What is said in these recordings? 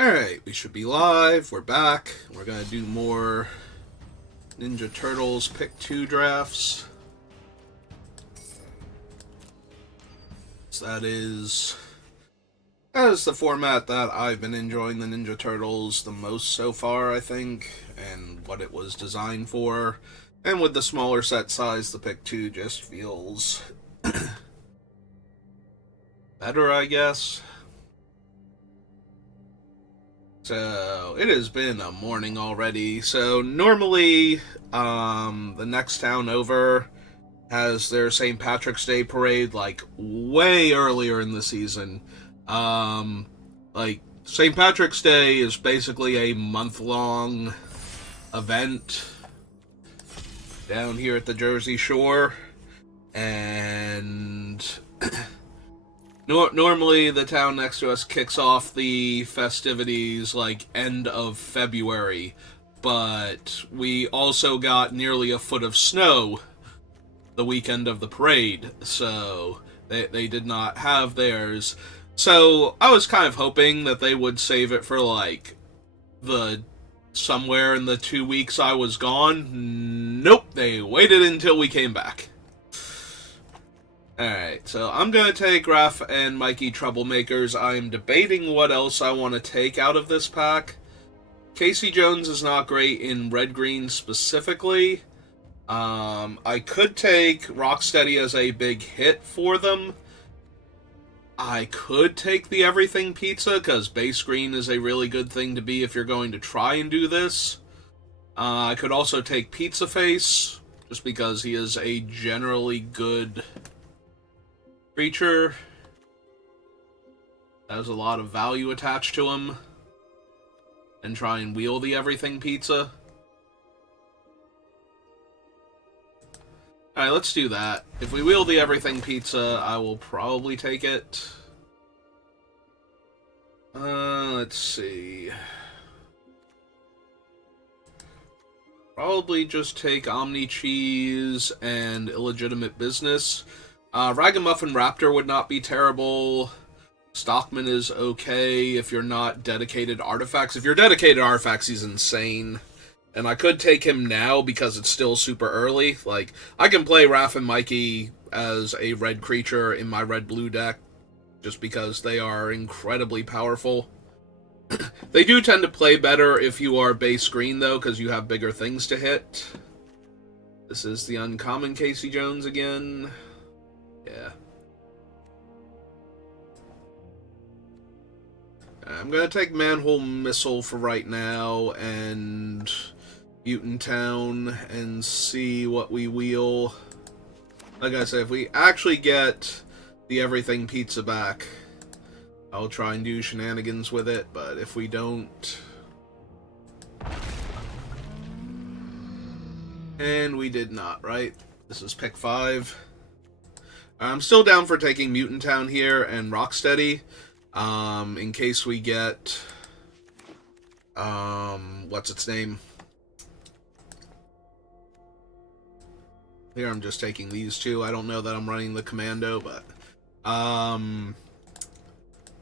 Alright, we should be live. We're back. We're going to do more Ninja Turtles Pick 2 drafts. So that is the format that I've been enjoying the Ninja Turtles the most so far, I think, and what it was designed for. And with the smaller set size, the Pick 2 just feels better, I guess. So, it has been a morning already. So, normally, the next town over has their St. Patrick's Day parade, like, way earlier in the season. St. Patrick's Day is basically a month-long event down here at the Jersey Shore. And normally, the town next to us kicks off the festivities, like, end of February, but we also got nearly a foot of snow the weekend of the parade, so they did not have theirs. So, I was kind of hoping that they would save it for, like, somewhere in the 2 weeks I was gone. Nope, they waited until we came back. Alright, so I'm going to take Raph and Mikey Troublemakers. I'm debating what else I want to take out of this pack. Casey Jones is not great in red-green specifically. I could take Rocksteady as a big hit for them. I could take the Everything Pizza, because base green is a really good thing to be if you're going to try and do this. I could also take Pizza Face, just because he is a generally good creature. Has a lot of value attached to him. And try and wheel the Everything Pizza. Alright, let's do that. If we wheel the Everything Pizza, I will probably take it. Let's see. Probably just take Omni Cheese and Illegitimate Business. Ragamuffin Raptor would not be terrible. Stockman is okay if you're not dedicated Artifacts. If you're dedicated Artifacts, he's insane. And I could take him now because it's still super early. Like, I can play Raph and Mikey as a red creature in my red-blue deck, just because they are incredibly powerful. They do tend to play better if you are base green, though, because you have bigger things to hit. This is the uncommon Casey Jones again. Yeah. I'm going to take Manhole Missile for right now, and Mutant Town, and see what we wheel. Like I said, if we actually get the Everything Pizza back, I'll try and do shenanigans with it, but if we don't... And we did not, right? This is pick 5. I'm still down for taking Mutant Town here and Rocksteady, in case we get, what's its name? Here I'm just taking these two. I don't know that I'm running the Commando, but,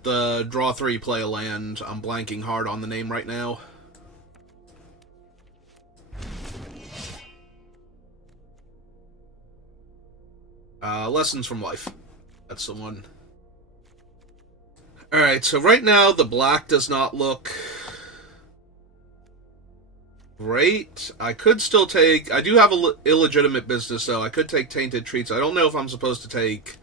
the draw 3 play a land. I'm blanking hard on the name right now. Lessons from Life. That's the one. Alright, so right now the black does not look great. I could still take... I do have illegitimate business, though. I could take Tainted Treats. I don't know if I'm supposed to take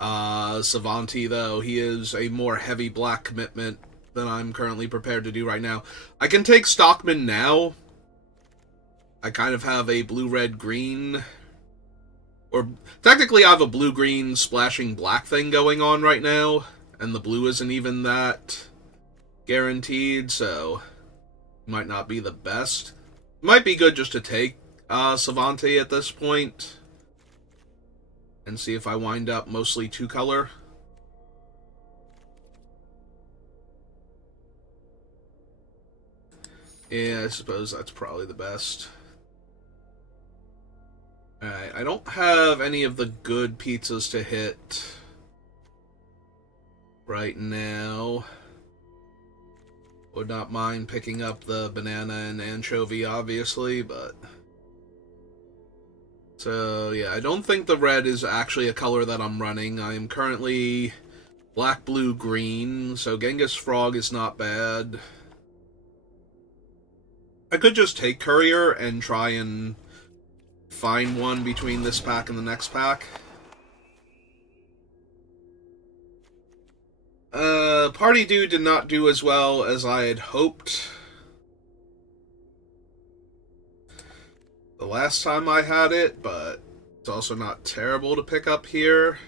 Savanti, though. He is a more heavy black commitment than I'm currently prepared to do right now. I can take Stockman now. I kind of have a blue-red-green... Or, technically I have a blue-green splashing black thing going on right now, and the blue isn't even that guaranteed, so it might not be the best. It might be good just to take Savanti at this point, and see if I wind up mostly 2-color. Yeah, I suppose that's probably the best. Alright, I don't have any of the good pizzas to hit. right now. Would not mind picking up the banana and anchovy, obviously, but... So, yeah, I don't think the red is actually a color that I'm running. I am currently black, blue, green, so Genghis Frog is not bad. I could just take Courier and try and find one between this pack and the next pack. Party Dude did not do as well as I had hoped the last time I had it, but it's also not terrible to pick up here.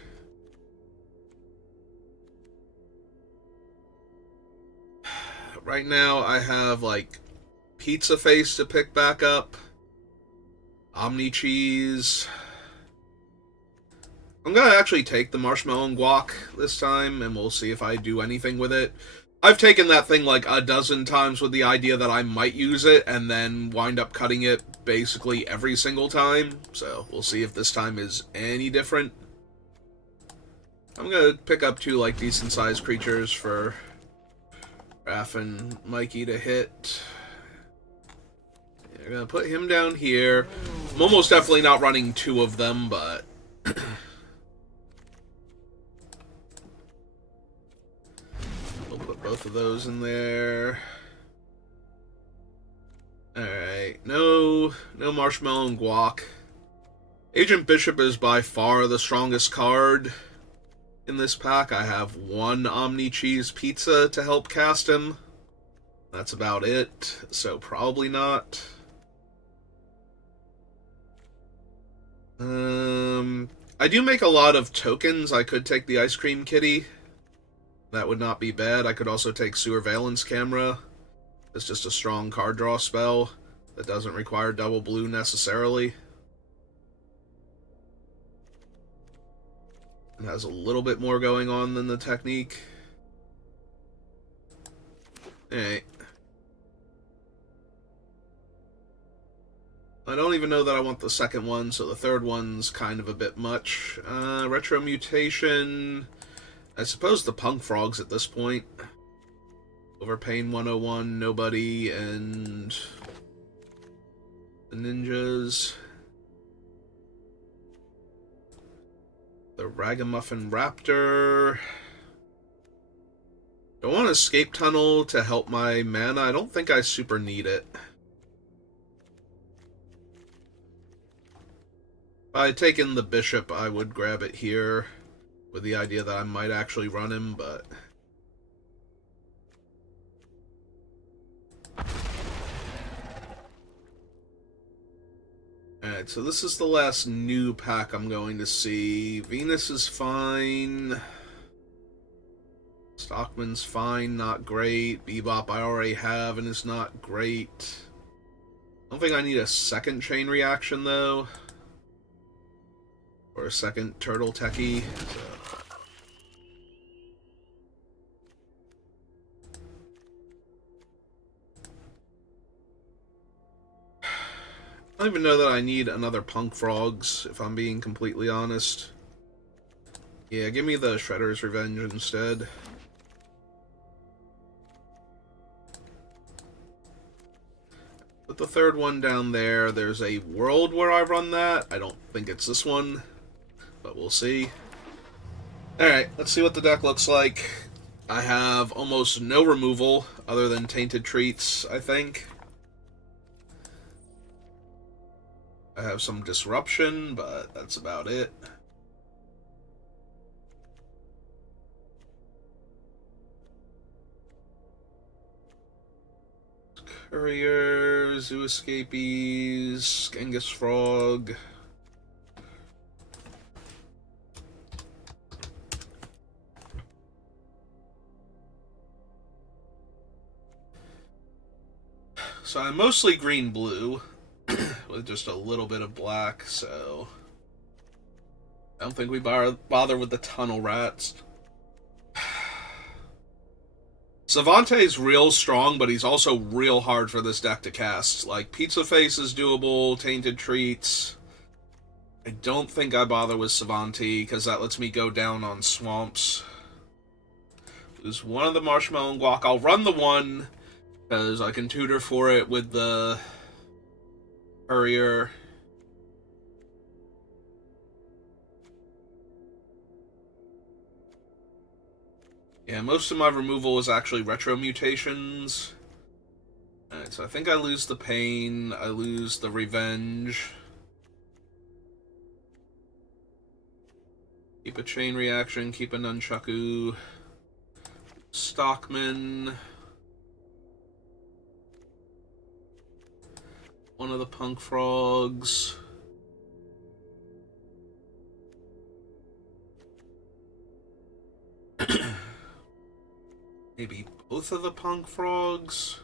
Right now I have, like, Pizza Face to pick back up, Omni Cheese. I'm gonna actually take the Marshmallow and Guac this time, and we'll see if I do anything with it. I've taken that thing like a dozen times with the idea that I might use it, and then wind up cutting it basically every single time, so we'll see if this time is any different. I'm gonna pick up two, like, decent-sized creatures for Raph and Mikey to hit. I'm gonna put him down here. I'm almost definitely not running two of them, but... we'll put both of those in there. Alright, no Marshmallow and Guac. Agent Bishop is by far the strongest card in this pack. I have one Omni Cheese Pizza to help cast him. That's about it, so probably not. I do make a lot of tokens. I could take the Ice Cream Kitty. That would not be bad. I could also take Surveillance Camera. It's just a strong card draw spell that doesn't require double blue necessarily. It has a little bit more going on than the technique. Alright. I don't even know that I want the second one, so the third one's kind of a bit much. Retro Mutation. I suppose the Punk Frogs at this point. Overpain 101, Nobody, and the Ninjas. The Ragamuffin Raptor. I want Escape Tunnel to help my mana. I don't think I super need it. If I had taken the Bishop, I would grab it here with the idea that I might actually run him, but... Alright, so this is the last new pack I'm going to see. Venus is fine. Stockman's fine, not great. Bebop I already have and is not great. I don't think I need a second chain reaction, though. Or a second Turtle Techie. So. I don't even know that I need another Punk Frogs, if I'm being completely honest. Yeah, give me the Shredder's Revenge instead. Put the third one down there. There's a world where I run that. I don't think it's this one, but we'll see. Alright, let's see what the deck looks like. I have almost no removal, other than Tainted Treats, I think. I have some Disruption, but that's about it. Courier, Zoo Escapees, Genghis Frog. So I'm mostly green-blue, with just a little bit of black, so... I don't think we bother with the Tunnel Rats. Savante's real strong, but he's also real hard for this deck to cast. Like, Pizza Face is doable, Tainted Treats. I don't think I bother with Savante, because that lets me go down on Swamps. Lose one of the Marshmallow and Guac. I'll run the one, Because I can tutor for it with the courier. Yeah, most of my removal is actually retro mutations. Alright, so I think I lose the pain, I lose the revenge. Keep a chain reaction, keep a nunchaku. Stockman. One of the punk frogs. Maybe both of the punk frogs.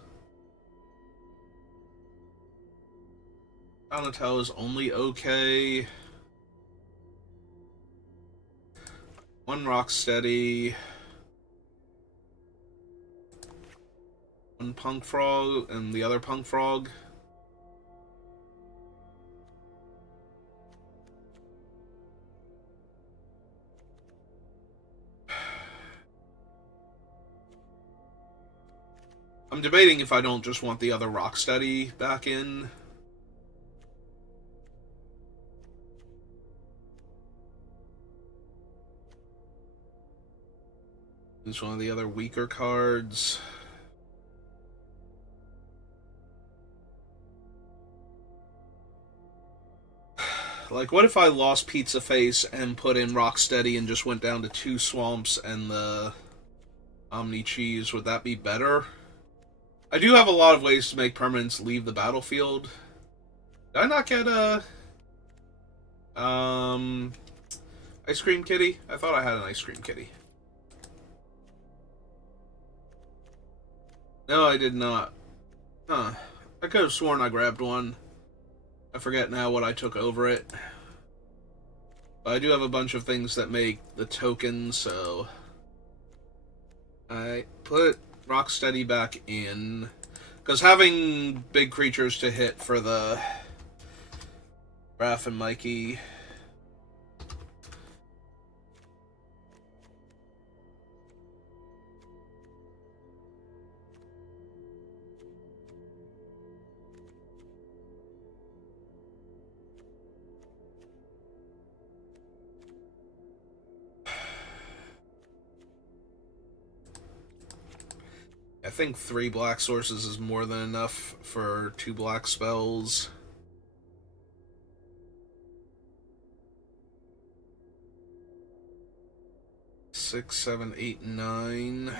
Donatello is only okay. One Rocksteady. One punk frog and the other punk frog. I'm debating if I don't just want the other Rocksteady back in. Use one of the other weaker cards. Like, what if I lost Pizza Face and put in Rocksteady and just went down to 2 Swamps and the Omni Cheese? Would that be better? I do have a lot of ways to make permanents leave the battlefield. Did I not get a... Ice Cream Kitty? I thought I had an Ice Cream Kitty. No, I did not. Huh. I could have sworn I grabbed one. I forget now what I took over it. But I do have a bunch of things that make the token, so... I put Rocksteady back in. Because having big creatures to hit for the Raph and Mikey... I think 3 black sources is more than enough for 2 black spells. Six, 7, 8, 9.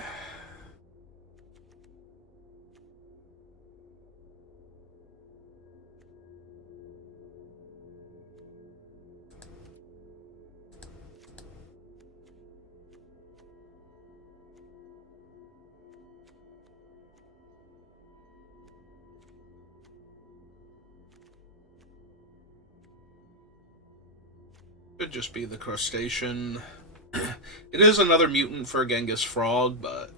Could just be the crustacean. It is another mutant for Genghis Frog, but...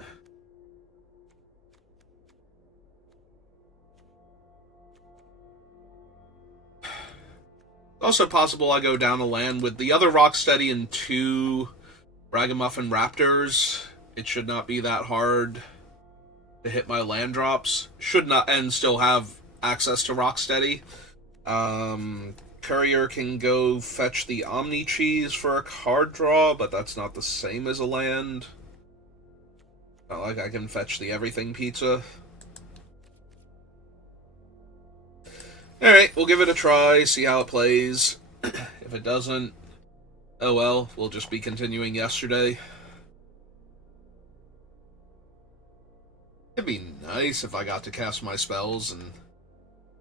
also possible I go down a land with the other Rocksteady and 2 Ragamuffin Raptors. It should not be that hard to hit my land drops. Should not, and still have access to Rocksteady. Courier can go fetch the Omni Cheese for a card draw, but that's not the same as a land. Not like I can fetch the Everything Pizza. Alright, we'll give it a try, see how it plays. If it doesn't, oh well, we'll just be continuing yesterday. It'd be nice if I got to cast my spells and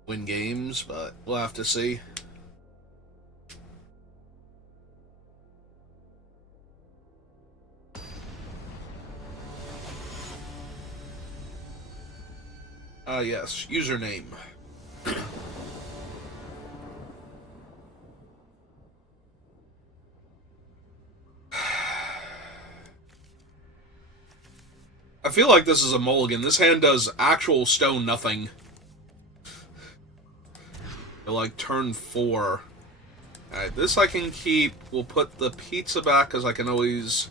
win games, but we'll have to see. Yes, username. I feel like this is a mulligan. This hand does actual stone nothing. Like turn 4. Alright, this I can keep. We'll put the pizza back because I can always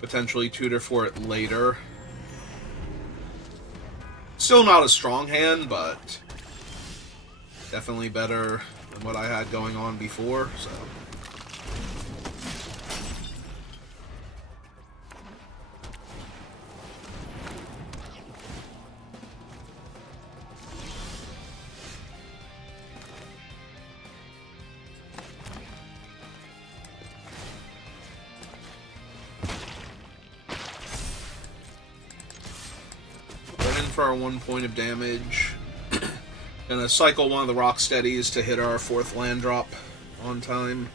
potentially tutor for it later. Still not a strong hand, but definitely better than what I had going on before, so... For our 1 point of damage. Gonna cycle one of the rock steadies to hit our 4th land drop on time.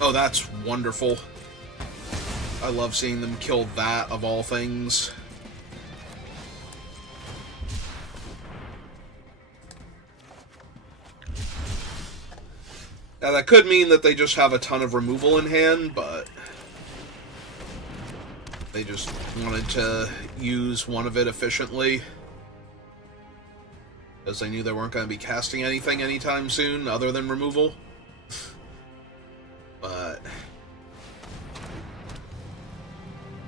Oh, that's wonderful. I love seeing them kill that of all things. Now, that could mean that they just have a ton of removal in hand, but they just wanted to use one of it efficiently. Because they knew they weren't going to be casting anything anytime soon other than removal. But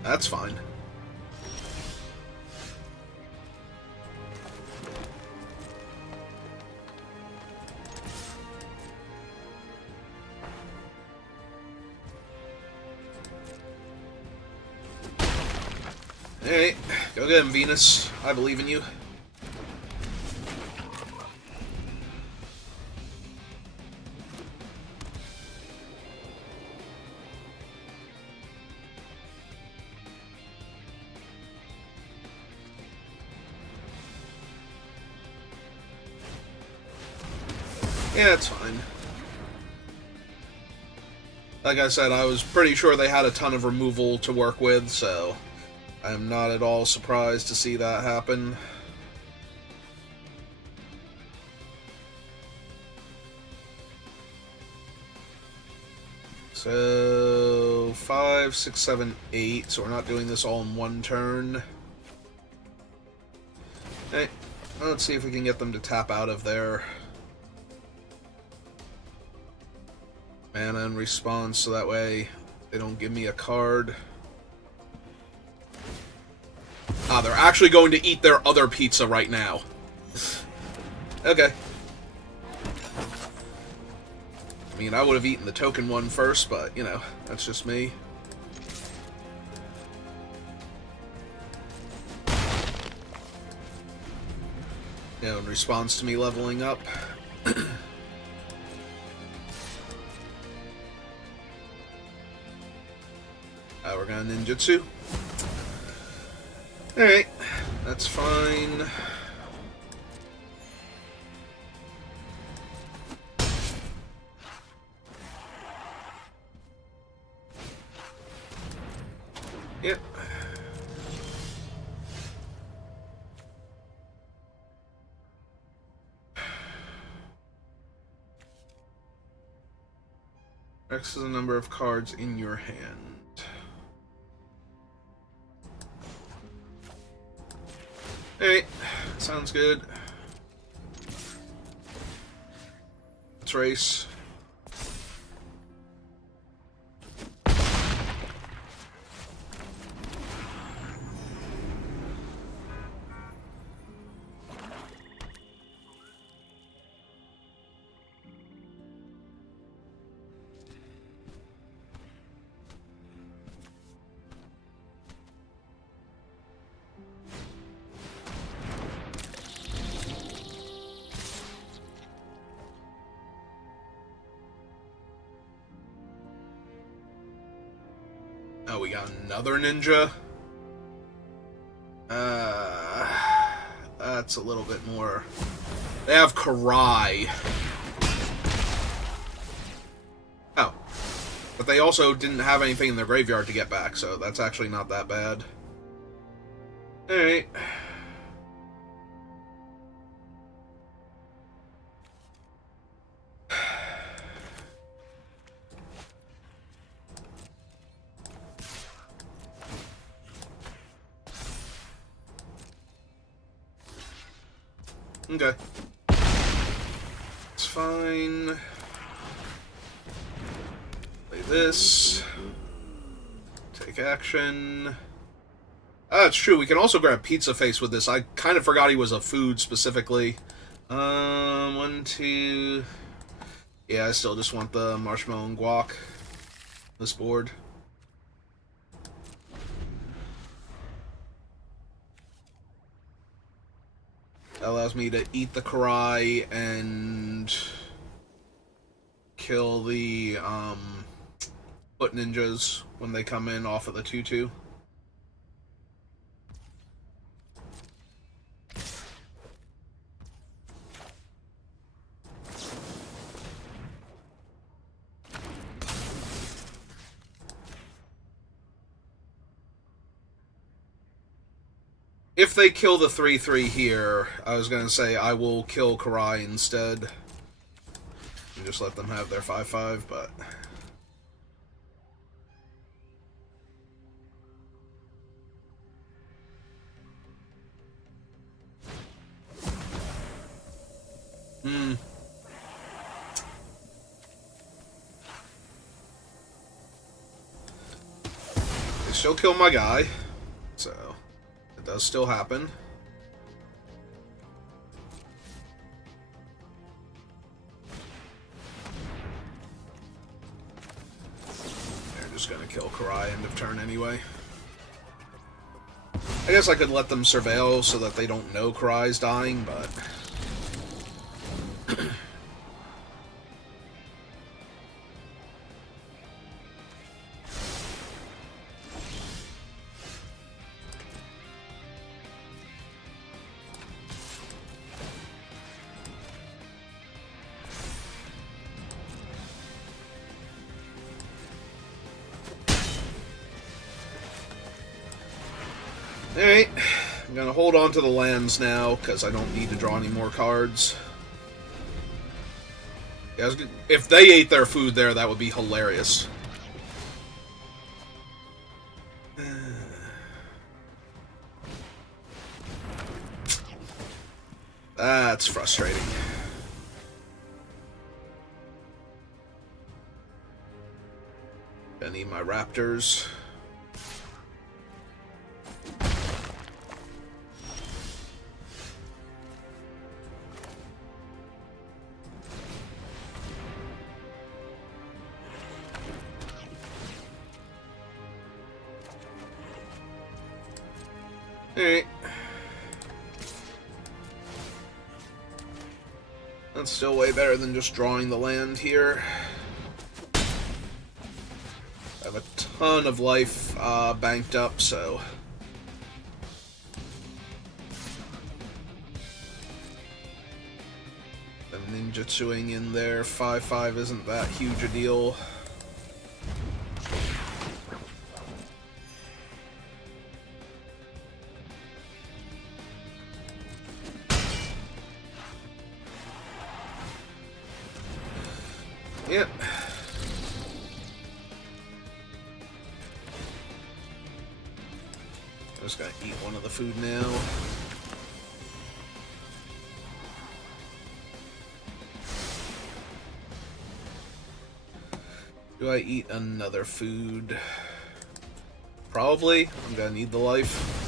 that's fine. Alright, go get him, Venus. I believe in you. Yeah, it's fine. Like I said, I was pretty sure they had a ton of removal to work with, so I'm not at all surprised to see that happen. So 5, 6, 7, 8. So we're not doing this all in one turn. Okay, let's see if we can get them to tap out of their mana in response, so that way they don't give me a card. Ah, they're actually going to eat their other pizza right now. Okay. I mean, I would have eaten the token one first, but, you know, that's just me. You know, in response to me leveling up. We're gonna ninjutsu. Alright, that's fine. Yep. X is the number of cards in your hand. Alright, sounds good. Let's race. Oh, we got another ninja? That's a little bit more... They have Karai. Oh. But they also didn't have anything in their graveyard to get back, so that's actually not that bad. Alright. Okay. It's fine. this. Take action. That's true. We can also grab Pizza Face with this. I kind of forgot he was a food specifically. 1, 2... Yeah, I still just want the marshmallow and guac. This board. That allows me to eat the karai and kill the foot ninjas when they come in off of the 2-2. If they kill the 3-3 here, I was going to say I will kill Karai instead. And just let them have their 5-5, but... They still kill my guy, so... It does still happen. They're just gonna kill Karai end of turn anyway. I guess I could let them surveil so that they don't know Karai's dying, but... Alright, I'm gonna hold on to the lands now, because I don't need to draw any more cards. Yeah, if they ate their food there, that would be hilarious. That's frustrating. I need my raptors. Alright. That's still way better than just drawing the land here. I have a ton of life banked up, so... The ninjutsuing in there, 5-5 isn't that huge a deal. Yep. I'm just gonna eat one of the food now. Do I eat another food? Probably. I'm gonna need the life.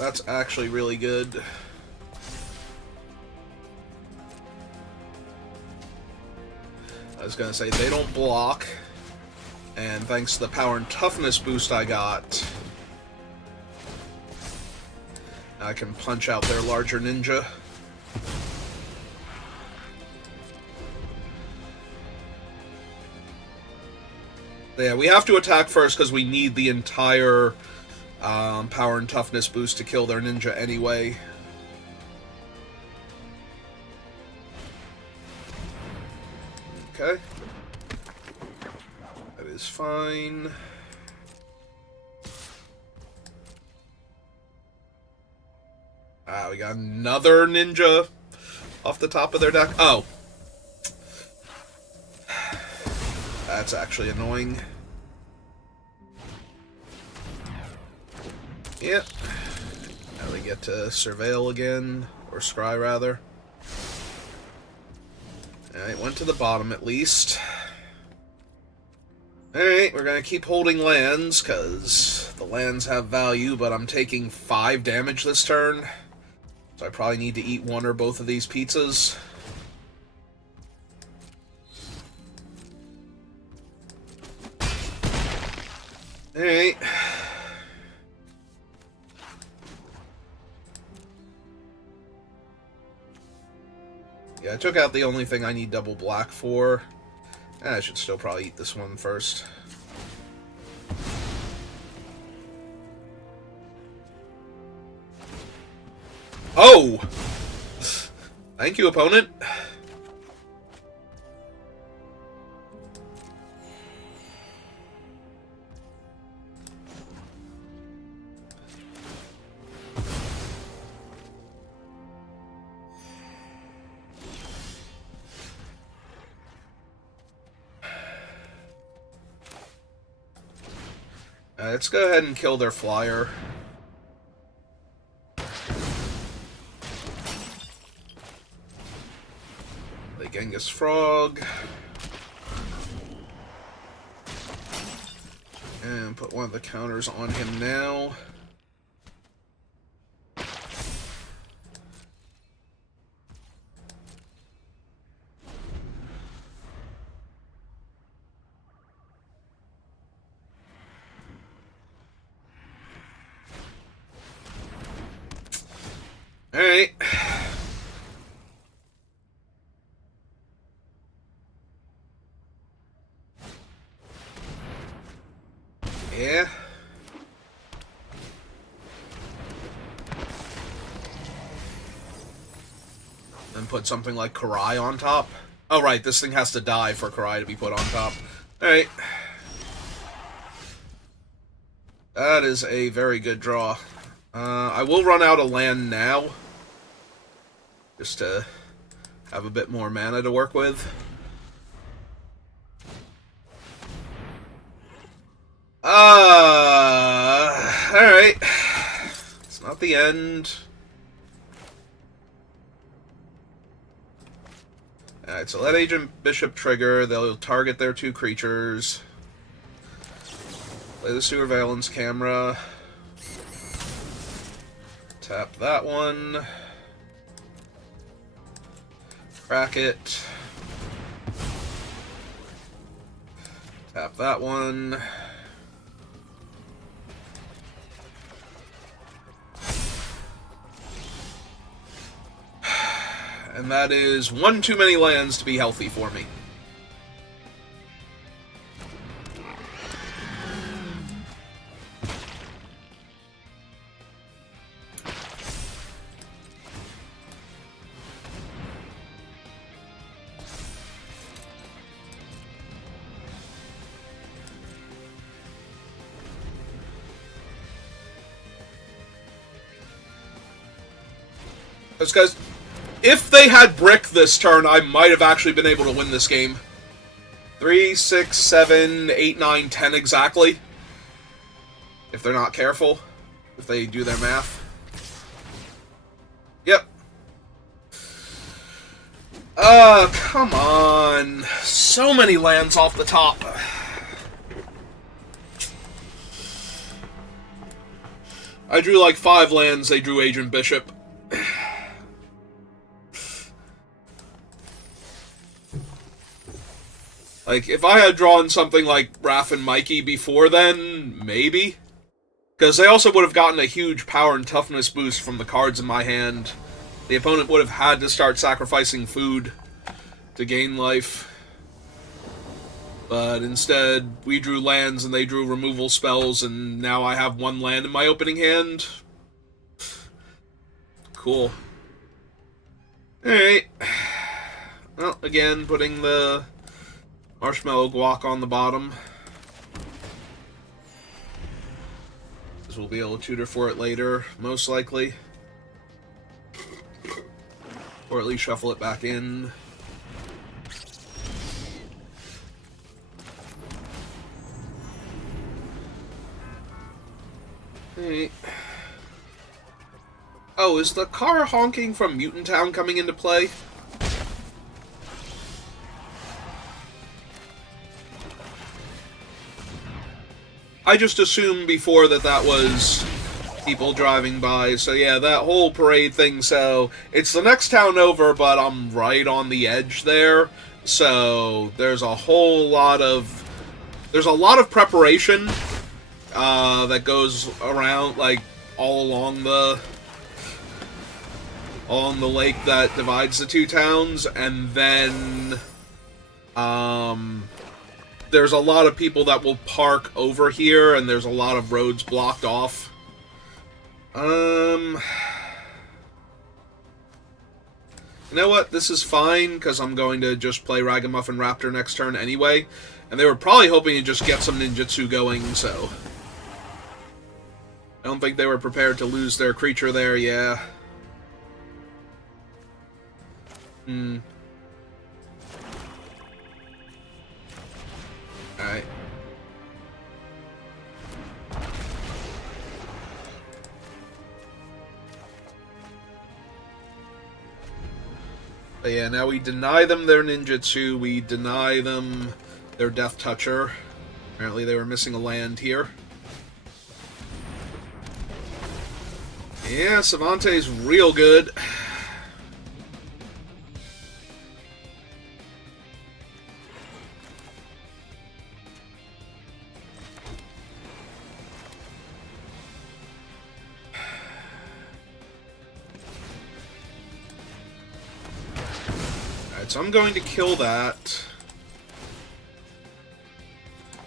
That's actually really good. I was gonna say, they don't block, and thanks to the power and toughness boost I got, I can punch out their larger ninja. Yeah, we have to attack first because we need the entire power and toughness boost to kill their ninja anyway. Okay. That is fine. Ah, we got another ninja off the top of their deck. Oh. That's actually annoying. Yep. There we get to surveil again, or scry rather. Alright, went to the bottom at least. Alright, we're gonna keep holding lands, because the lands have value, but I'm taking 5 damage this turn. So I probably need to eat one or both of these pizzas. Alright. Yeah, I took out the only thing I need double black for. I should still probably eat this one first. Oh! Thank you, opponent. Let's go ahead and kill their flyer. The Genghis Frog. And put one of the counters on him now. Alright. Yeah. Then put something like Karai on top. Oh, right, this thing has to die for Karai to be put on top. Alright. That is a very good draw. I will run out of land now. Just to have a bit more mana to work with. Alright. It's not the end. Alright, so let Agent Bishop trigger. They'll target their 2 creatures. Play the Surveillance Camera. Tap that one. Crack it. Tap that one. And that is one too many lands to be healthy for me. Because if they had brick this turn, I might have actually been able to win this game. 3, 6, 7, 8, 9, 10 exactly. If they're not careful. If they do their math. Yep. Come on. So many lands off the top. I drew like 5 lands, they drew Agent Bishop. Like, if I had drawn something like Raph and Mikey before then, maybe. Because they also would have gotten a huge power and toughness boost from the cards in my hand. The opponent would have had to start sacrificing food to gain life. But instead, we drew lands and they drew removal spells, and now I have 1 land in my opening hand. Cool. Alright. Well, again, putting the Marshmallow Guac on the bottom. Because we'll be able to tutor for it later, most likely. Or at least shuffle it back in. Alright. Oh, is the car honking from Mutant Town coming into play? I just assumed before that that was people driving by. So yeah, that whole parade thing. So it's the next town over, but I'm right on the edge there. So there's a lot of preparation that goes around, like, all along the lake that divides the two towns, and then there's a lot of people that will park over here, and there's a lot of roads blocked off. You know what? This is fine, because I'm going to just play Ragamuffin Raptor next turn anyway. And they were probably hoping to just get some ninjutsu going, so... I don't think they were prepared to lose their creature there, yeah. Alright. But yeah, now we deny them their ninjutsu, we deny them their Death Toucher. Apparently they were missing a land here. Yeah, Savante's real good. Alright, so I'm going to kill that.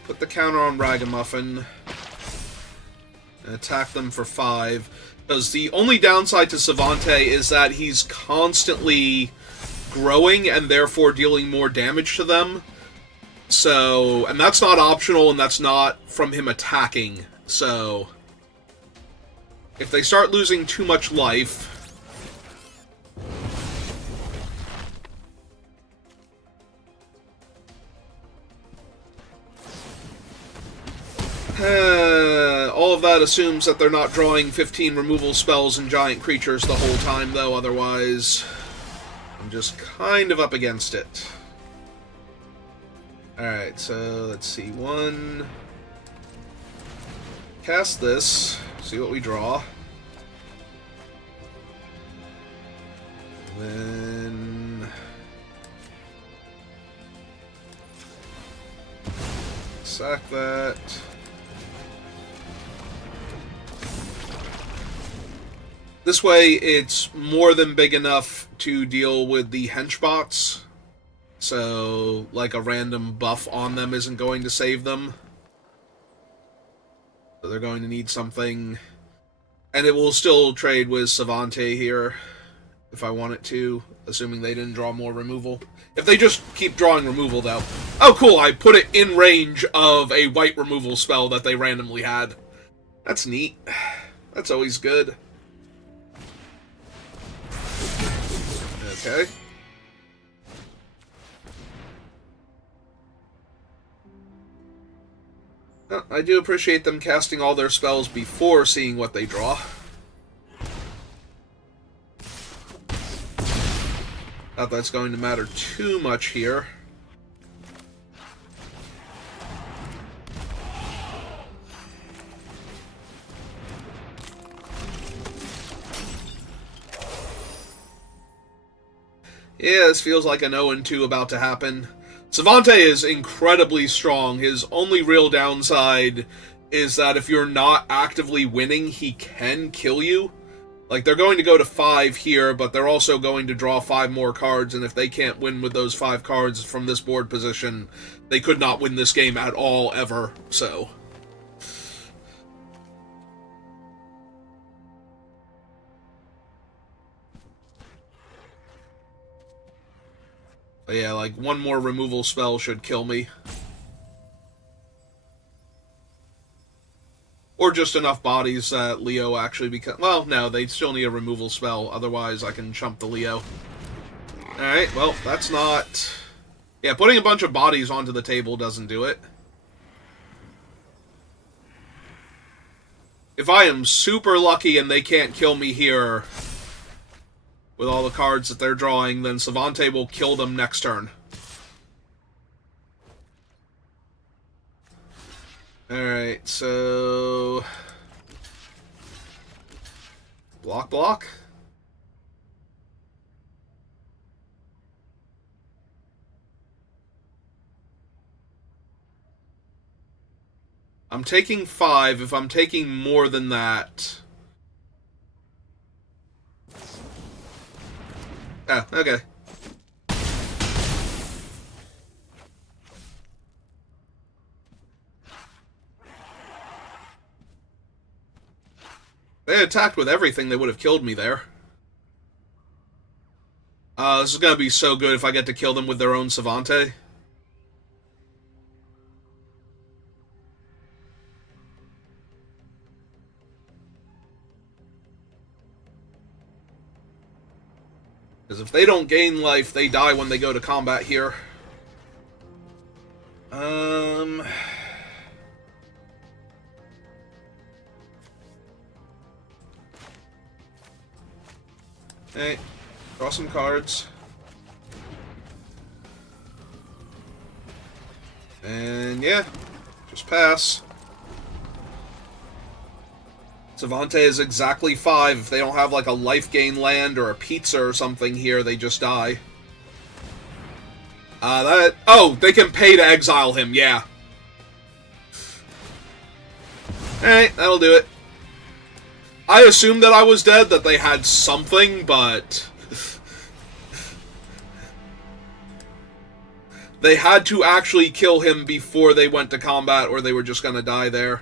Put the counter on Ragamuffin. And attack them for 5. Because the only downside to Savante is that he's constantly growing and therefore dealing more damage to them. So, and that's not optional, and that's not from him attacking. So, if they start losing too much life... all of that assumes that they're not drawing 15 removal spells and giant creatures the whole time, though, otherwise I'm just kind of up against it. Alright, so let's see. 1. Cast this. See what we draw. Then... sack that. This way, it's more than big enough to deal with the henchbots. So, like, a random buff on them isn't going to save them. So they're going to need something. And it will still trade with Savante here, if I want it to, assuming they didn't draw more removal. If they just keep drawing removal, though. Oh, cool, I put it in range of a white removal spell that they randomly had. That's neat. That's always good. Okay. Well, I do appreciate them casting all their spells before seeing what they draw. Not that it's going to matter too much here. Yeah, this feels like an 0-2 about to happen. Savante is incredibly strong. His only real downside is that if you're not actively winning, he can kill you. Like, they're going to go to 5 here, but they're also going to draw 5 more cards, and if they can't win with those 5 cards from this board position, they could not win this game at all, ever, so... But yeah, like, 1 more removal spell should kill me. Or just enough bodies that Leo actually becomes... Well, no, they still need a removal spell, otherwise I can chump the Leo. Alright, well, that's not... Yeah, putting a bunch of bodies onto the table doesn't do it. If I am super lucky and they can't kill me here, with all the cards that they're drawing, then Savante will kill them next turn. Alright, so... Block. I'm taking 5. If I'm taking more than that... Oh, okay. They attacked with everything, they would have killed me there. This is gonna be so good if I get to kill them with their own Savante. Because if they don't gain life, they die when they go to combat here. Hey, draw some cards. And yeah, just pass. Savante is exactly 5. If they don't have like a life gain land or a pizza or something here, they just die. Oh, they can pay to exile him, yeah. Alright, that'll do it. I assumed that I was dead, that they had something, but... they had to actually kill him before they went to combat, or they were just gonna die there.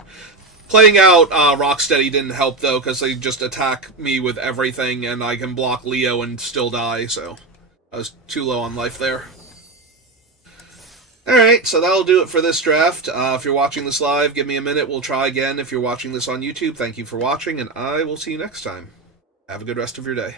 Playing out Rocksteady didn't help, though, because they just attack me with everything, and I can block Leo and still die, so... I was too low on life there. Alright, so that'll do it for this draft. If you're watching this live, give me a minute, we'll try again. If you're watching this on YouTube, thank you for watching, and I will see you next time. Have a good rest of your day.